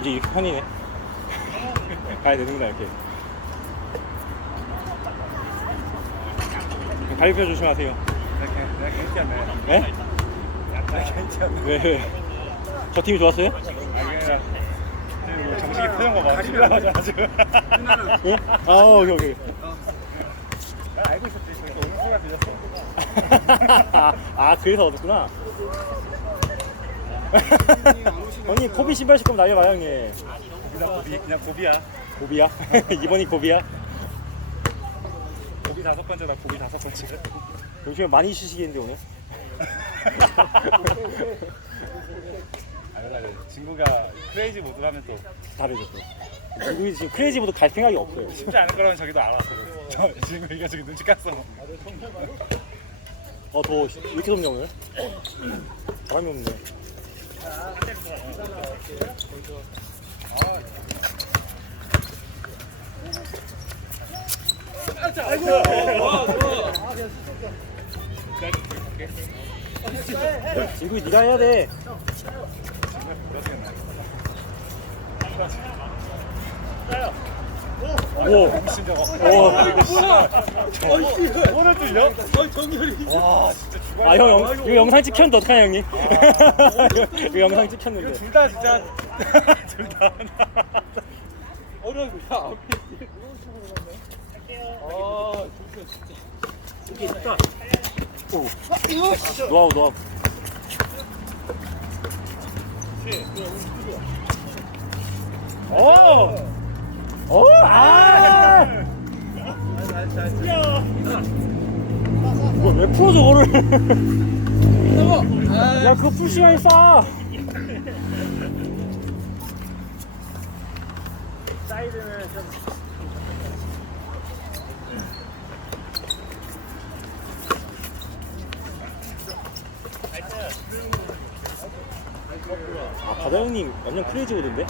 이제 이렇게 편이네. 가야 되는구나 이렇게. 갈비뼈 조심하세요. 내가 괜찮네. 네? 약간 괜찮네. 왜? 왜? 저 팀이 좋았어요? 아, 정식이 표정 봐봐. 지금. 응? 아 오케이 오케이. 나 알고 있었지. 오는 소리가 들렸어. 아 그래서 얻었구나. 형님 코비 신발 신고 날려봐요 형님. 그냥 고비, 그냥 고비야. 고비야? 이번이 고비야? 고비 다섯 번째다. 고비 다섯 번째. 요즘에 많이 쉬시겠는데 오늘? 아, 그래. 친구가 크레이지 모드 하면 또 다르죠 또. 우리 지금 크레이지 모드 갈 생각이 없어요. 쉽지 않을 거라는 저기도 알았어. 저 친구 이거 지금 눈치 깠어. 어, 더, 왜 이렇게 덥냐, 오늘? 바람이 없네. 지구 네가 해야 돼. 오, 진짜. 오. 오늘 뚫려? 와 진짜 아, 형, 영, 이거 영상 찍혔는데 어떡하냐, 형님? 이거 영상 찍혔는데. 둘다 진짜 둘 다. 어려운 거야. 아, 진짜 진짜. 오. 노하우, 노하우. 오. 오, 아! 이거 왜 풀어 저거를? 야, 그거 풀 시간이 싸. 사이드는 좀 아, 바다 형님 완전 크레이지 보던데?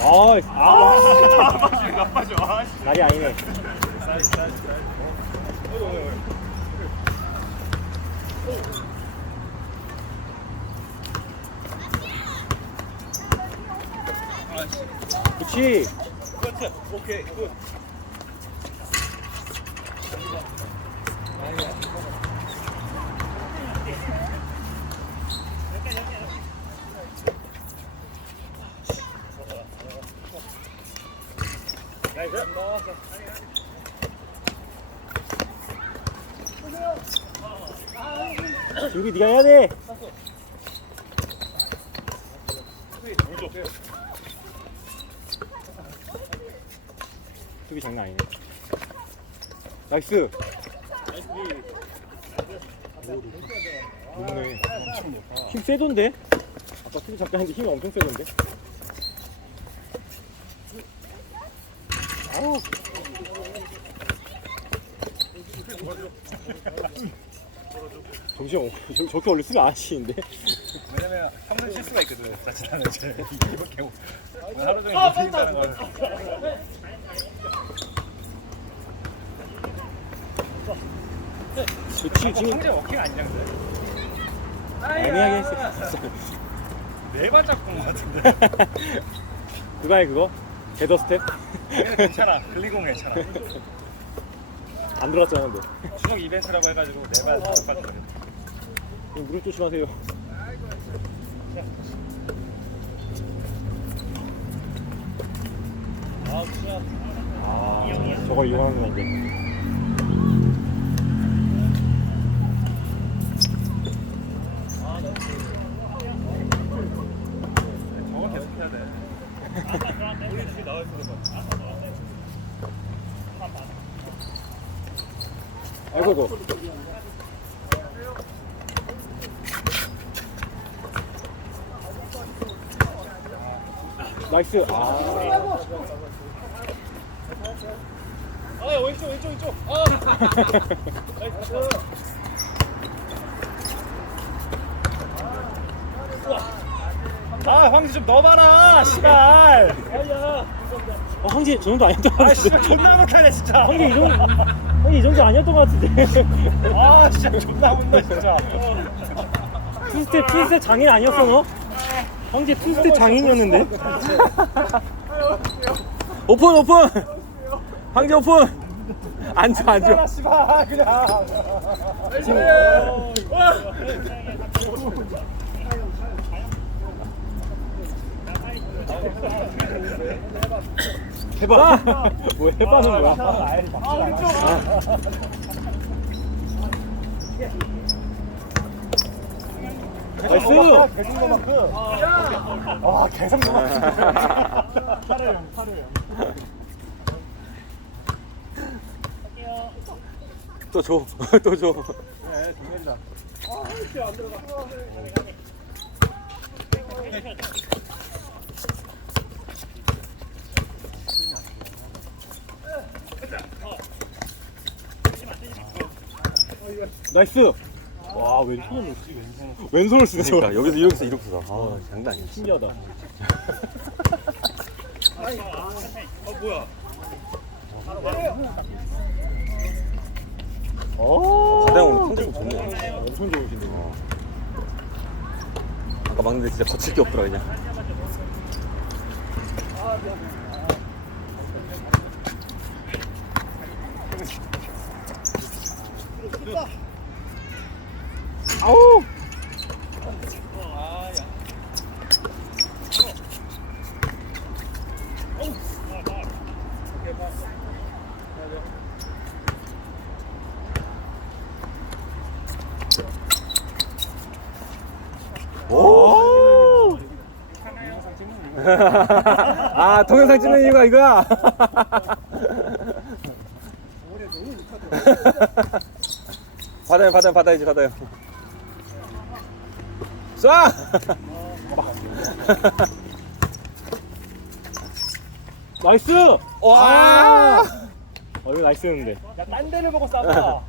아, 아, 나빠져. 아, 씨. 날이 아니네. 그치? 그렇지. 오케이. 굿. 나이스. 여기 네가 해야 돼. 수비 장난 아니네. 나이스. 힘 세던데? 아까 수비 잠깐 했는데 힘이 엄청 세던데? 아우. 잠시만, 저, 저렇게 원래 안 하시는데? 왜냐면 평소에 실수가 있거든. 자칫하면 이제 이렇게 오늘 하루 종일 못 뛰는다는 걸. 그치, 지금 성재 워킹 아니냐 근데? 애매하게 했어. 네발 잡고 온 것 같은데. 그거 아니 그거? 게더 스텝? 얘는 괜찮아. 글리공 괜찮아. 안 들어갔잖아, 근데. 준혁 이벤트라고 해가지고 네발 다섯 발. 형, 무릎 조심하세요. 아, 저걸 이용하는 건데. 아이고. 나이스. 아, 아, 왼쪽 왼쪽 왼쪽. 아. 아 황지 좀 넣어봐라. 씨발. 아야. 어, 황지 저 정도 아니었던 것아 진짜 같은데. 존나 못하네 진짜 황지 이 정도 황지 이 정도 아니었던 것 같은데. 아 진짜 존나 못나 진짜 투스텝 투스텝 장인 아니었어 너? 황지 투스텝 장인이었는데. 오픈 오픈. 황지 오픈. 앉아 앉아. 아 씨발 그냥 해봐. 뭐 해봐는 뭐야? 아 왼쪽 나이스. 계속 너만큼 와 너만큼 팔을 형 팔을 형 또 줘. 또 줘. 네 중요하다 나이스. 와 왼손을 왼손을 쓰네. 그러니까 여기서 여기서 이렇게 써. 아, 장난 아니야. 신기하다. 어. 사대형 오늘 컨디션 좋네. 엄청 좋으신데. 아까 막는데 진짜 거칠 게 없더라 그냥. 아우. 오! 아, 동영상 찍는 이유가 이거야. 받아요, 받아요, 받아야지, 받아요. 쏴! 나이스. 와! 어 이거 나이스였는데. 야 딴 데를 보고 쌌다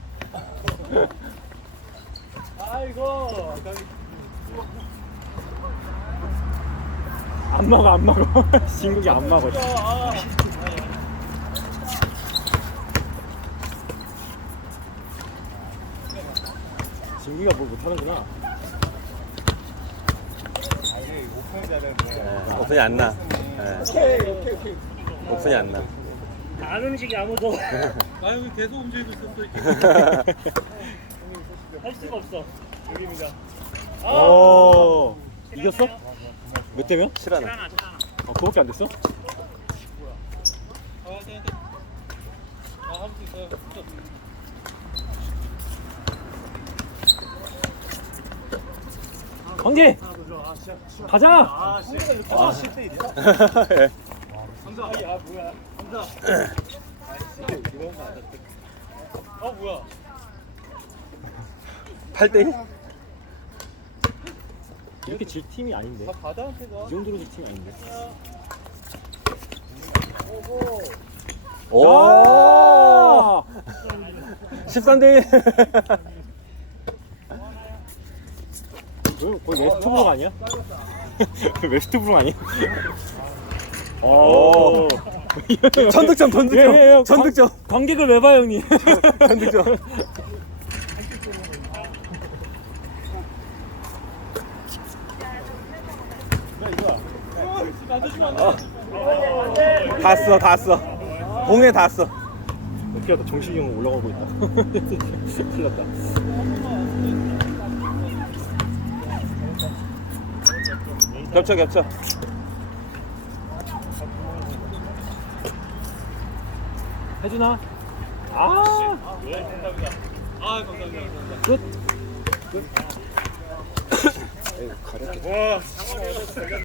아이고 안 막아 안 막아. 진국이 안 막아. 진 국이가 뭘 못하는구나. 되는데 예, 오픈이 안 나. 예. 오픈이 안 나. 안 움직여 아무도. 아 여기 계속 움직이고 있어 또 이렇게 할 수가 없어. 여기입니다 오. 이겼어? 몇 대면? 실하나. 어, 그거밖에 안 됐어? 아 네, 네. 아 할수 있어요 관계. 가자. 아 이렇게 아 10대 1이야? 예. 감사 아 뭐야 감사 어 뭐야 8대1? 이렇게 질 팀이 아닌데. 아 바다한테 가 이 정도로 질 팀이 아닌데. 오! 13대1. 그 거의 웨스트브룩 아니야? 웨스트브룩 아니야? 오. 전득점, 전득점. 예, 예, 예. 전득점. 관- 관객을 왜 봐요, 형님? 전득점. 다 써, 다 써. 봉에 다 써. 어떻게 하다 정식이 형 올라가고 있다. 큰일 났다. 겹쳐, 겹쳐. 혜준아. 아, 아 감사합니다 감사합니다 끝. 와